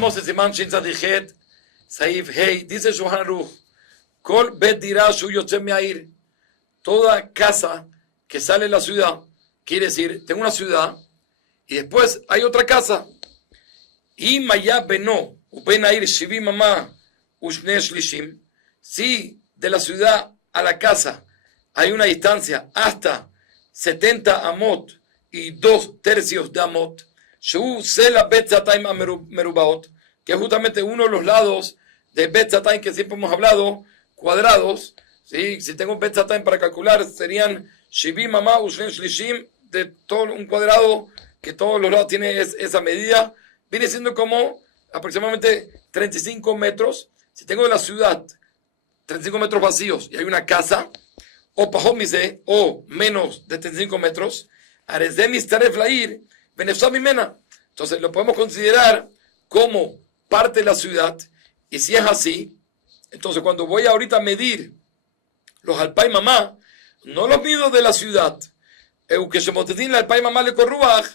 Seguimos en Simán Shin Tzadichet, Saif Hey, dice Shulchan Aruch, Kol Bet Dirah Shu Yotzeh Me'air, toda casa que sale de la ciudad, quiere decir, tengo una ciudad, y después hay otra casa, y Maya Beno, Uben Air Shivim Amah, Ushne Shlishim, si de la ciudad a la casa hay una distancia hasta 70 amot y 2/3 de amot, Shu Sela Bet Zatayim Merubaot, que es justamente uno de los lados de Bet Zatayim que siempre hemos hablado, cuadrados, ¿sí? Si tengo Bet Zatayim para calcular, serían Shivim Amah Ushne Shlishim, de todo un cuadrado que todos los lados tiene esa medida, viene siendo como aproximadamente 35 metros. Si tengo de la ciudad 35 metros vacíos y hay una casa, o pajomise, o menos de 35 metros, arezemis taref lair, benefsamimena. Entonces lo podemos considerar como parte de la ciudad, y si es así, entonces cuando voy ahorita a medir los alpay mamá, no los mido de la ciudad, que se motetín la alpay mamá le corruaj,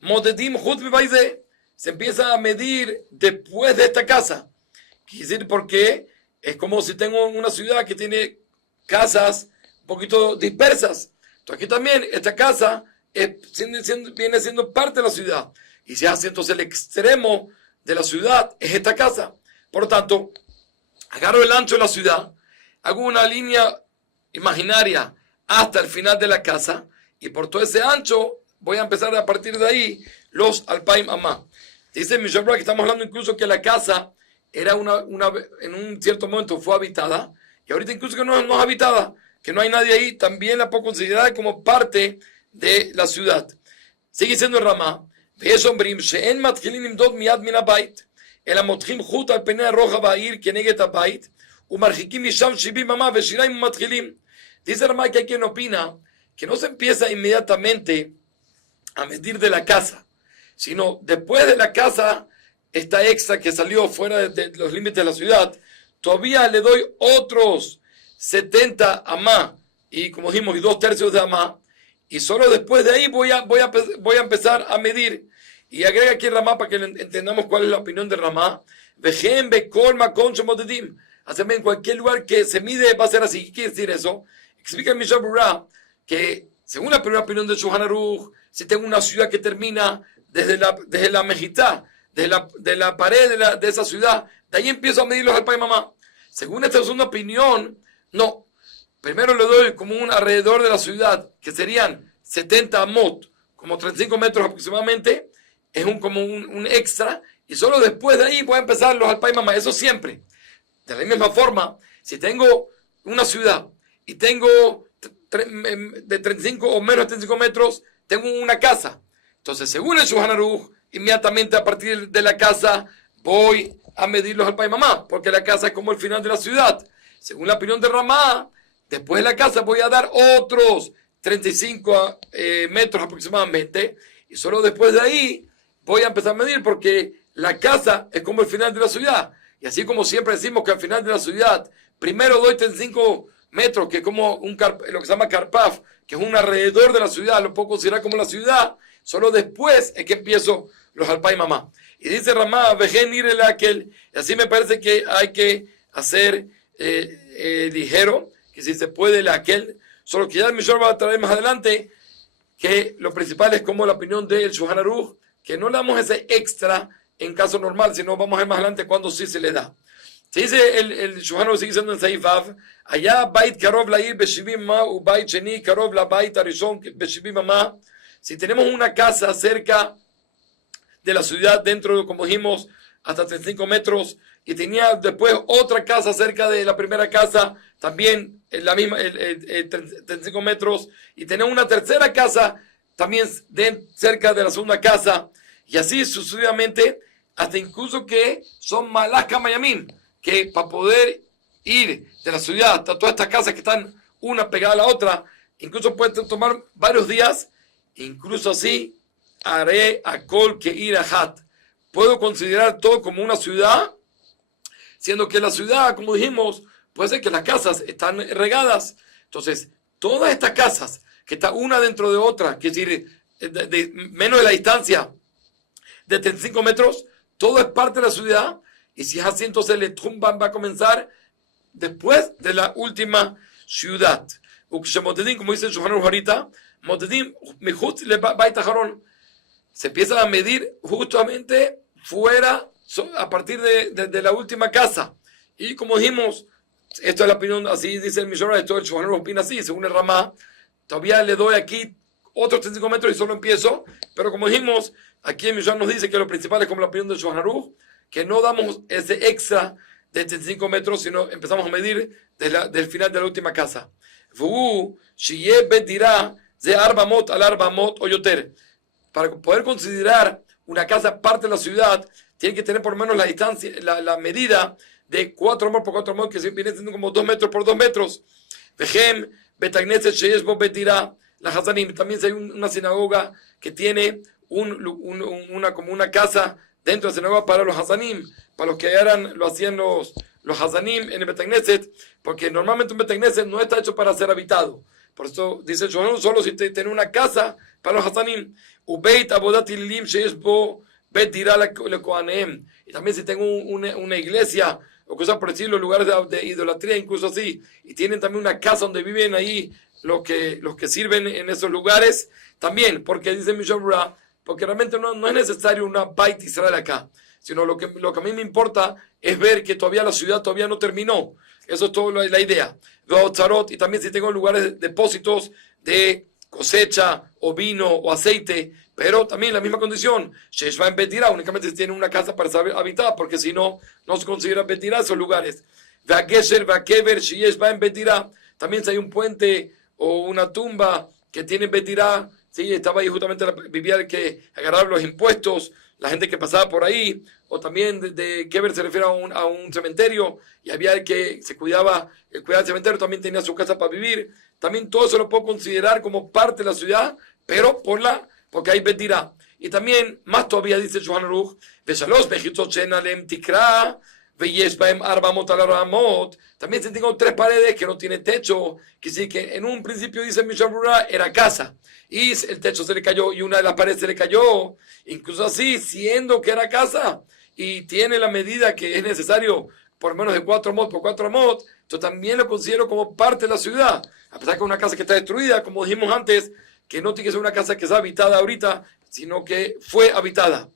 motetín jut baide, se empieza a medir después de esta casa. Quiere decir, porque es como si tengo una ciudad que tiene casas un poquito dispersas. Entonces aquí también esta casa viene siendo parte de la ciudad. Y se hace entonces el extremo de la ciudad, es esta casa. Por lo tanto, agarro el ancho de la ciudad, hago una línea imaginaria hasta el final de la casa, y por todo ese ancho voy a empezar a partir de ahí los alpaim amá. Dice Mishnah que estamos hablando incluso que la casa era en un cierto momento fue habitada, y ahorita incluso que no es habitada, que no hay nadie ahí, también la puedo considerar como parte de la ciudad. Sigue siendo el Ramá, dice Ramá que hay quien opina que no se empieza inmediatamente a medir de la casa, sino después de la casa, esta extra que salió fuera de los límites de la ciudad, todavía le doy otros 70 amá, y como dijimos, y 2/3 de amá, y solo después de ahí voy a empezar a medir. Y agrega aquí Ramá para que entendamos cuál es la opinión de Ramá. Haceme en cualquier lugar que se mide va a ser así. ¿Qué quiere decir eso? Explica el Mishnah Berurah que según la primera opinión de Shulchan Aruch, si tengo una ciudad que termina desde la mejitá, de la pared de esa ciudad, de ahí empiezo a medir los alpay mamá. Según esta segunda opinión, no. Primero le doy como un alrededor de la ciudad, que serían 70 amot, como 35 metros aproximadamente, es como un extra, y solo después de ahí voy a empezar los alpay mamá. Eso siempre. De la misma forma, si tengo una ciudad y tengo de 35 o menos de 35 metros, tengo una casa. Entonces, según el Shulchan Aruch, inmediatamente a partir de la casa voy a medir los alpay mamá, porque la casa es como el final de la ciudad. Según la opinión de Ramá, después de la casa voy a dar otros 35 metros aproximadamente, y solo después de ahí voy a empezar a medir, porque la casa es como el final de la ciudad. Y así como siempre decimos que al final de la ciudad, primero doy 35 metros, que es como lo que se llama Karpaf, que es un alrededor de la ciudad, lo puedo considerar como la ciudad, solo después es que empiezo los alpay mamá. Y dice Ramá, vejen ir el aquel, y así me parece que hay que hacer ligero, que si se puede el aquel, solo que ya el Mishor va a traer más adelante, que lo principal es como la opinión del Shulchan Aruch, que no le damos ese extra en caso normal, sino vamos a ver más adelante cuando sí se le da. Se dice el Shulchan Aruch, sigue siendo en Saif Vav, allá bait karov lair beshivim ma u bait sheni karov la bait arishon beshivim ma. Si tenemos una casa cerca de la ciudad, dentro, como dijimos, hasta 35 metros, y tenía después otra casa cerca de la primera casa, también en la misma 35 metros, y tenía una tercera casa también cerca de la segunda casa, y así sucesivamente, hasta incluso que son Malaka Mayamín, que para poder ir de la ciudad hasta todas estas casas que están una pegada a la otra, incluso puede tomar varios días. Incluso así, haré a Kol que ir a Hat. Puedo considerar todo como una ciudad, siendo que la ciudad, como dijimos, puede ser que las casas están regadas. Entonces, todas estas casas, que están una dentro de otra, que es decir, menos de la distancia de 35 metros, todo es parte de la ciudad, y si es así, entonces el Trumban va a comenzar después de la última ciudad. Como dice el Shulchan Aruch ahorita, se empieza a medir justamente fuera, a partir de la última casa. Y como dijimos, esto es la opinión, así dice el Mishra, esto el Shulchan Aruch opina así, según el Ramá, todavía le doy aquí otros 35 metros y solo empiezo, pero como dijimos, aquí el Mishra nos dice que lo principal es como la opinión del Shulchan Aruch, que no damos ese extra de 35 metros, sino empezamos a medir del final de la última casa. Para poder considerar una casa parte de la ciudad, tiene que tener por lo menos la distancia, la medida de 4 amos por 4 amos, que viene siendo como 2 metros por 2 metros. La Hazanim, también hay una sinagoga que tiene como una casa dentro de la sinagoga para los Hazanim, para los que lo hacían los Hazanim en el Betagneset, porque normalmente un Betagneset no está hecho para ser habitado. Por eso dice el Shulchan, solo si tiene una casa para los Hazanim. Ubeit abodat ilim sheeshbo bet dirá le kohanem. Y también si tengo una iglesia o cosas por decirlo, lugares de idolatría, incluso así, y tienen también una casa donde viven ahí los que sirven en esos lugares, también, porque dice Mishabura, porque realmente no es necesario una Bait Israel acá, sino lo que a mí me importa es ver que todavía la ciudad todavía no terminó. Eso es todo la idea. Y también si tengo lugares, depósitos de cosecha o vino o aceite, pero también la misma condición, Shesh va en Betirá, únicamente si tiene una casa para ser habitada, porque si no, no se considera Betirá esos lugares. Va en Betirá, también si hay un puente o una tumba que tiene Betirá, sí, estaba ahí justamente, vivía el que agarraba los impuestos, la gente que pasaba por ahí, o también de Keber se refiere a un cementerio, y había el que se cuidaba del cementerio, también tenía su casa para vivir. También todo eso lo puedo considerar como parte de la ciudad, pero porque hay Betirá. Y también, más todavía, dice el Shulchan Aruch, también si tengo 3 paredes que no tienen techo, que sí, que en un principio dice Mishabura era casa, y el techo se le cayó y una de las paredes se le cayó, incluso así, siendo que era casa, y tiene la medida que es necesario, por menos de 4 amos por 4 amos, yo también lo considero como parte de la ciudad, a pesar que una casa que está destruida, como dijimos antes, que no tiene que ser una casa que está habitada ahorita, sino que fue habitada.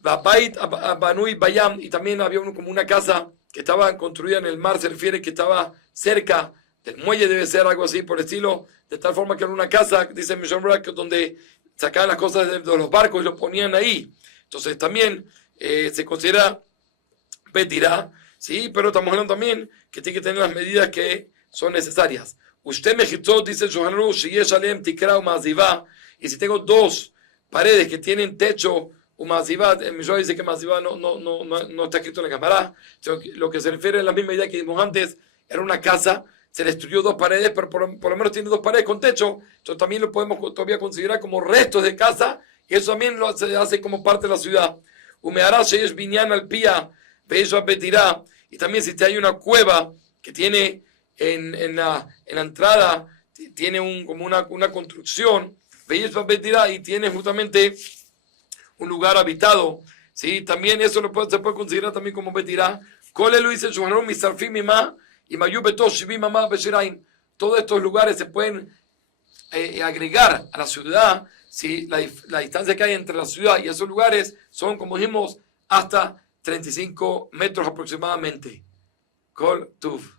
Banui Bayam, y también había como una casa que estaba construida en el mar, se refiere que estaba cerca del muelle, debe ser algo así por el estilo, de tal forma que era una casa, dice Mishon, donde sacaban las cosas de los barcos y los ponían ahí. Entonces también se considera Betirá, sí, pero estamos hablando también que tiene que tener las medidas que son necesarias. Usted me quitó, dice el Shulchan Aruch, y si tengo 2 paredes que tienen techo, el Mishra dice que Mazivá no está escrito en la cámara. Lo que se refiere a la misma idea que dijimos antes, era una casa, se le destruyó 2 paredes, pero por lo menos tiene 2 paredes con techo, entonces también lo podemos todavía considerar como restos de casa, y eso también se hace como parte de la ciudad. Umehará Sheyesh Binyan al Pía, Beishva Betirá, y también si hay una cueva que tiene en la entrada, tiene como una construcción, Beishva Betirá, y tiene justamente un lugar habitado, ¿sí? También eso se puede considerar también como Betirá. Kole lo dice Shulchan Aruch, Misarfim Mimá, y Mayú Beto Shivim Mamá Beshiraim. Todos estos lugares se pueden agregar a la ciudad, ¿sí? La distancia que hay entre la ciudad y esos lugares son, como dijimos, hasta 35 metros aproximadamente. Kol Tuv.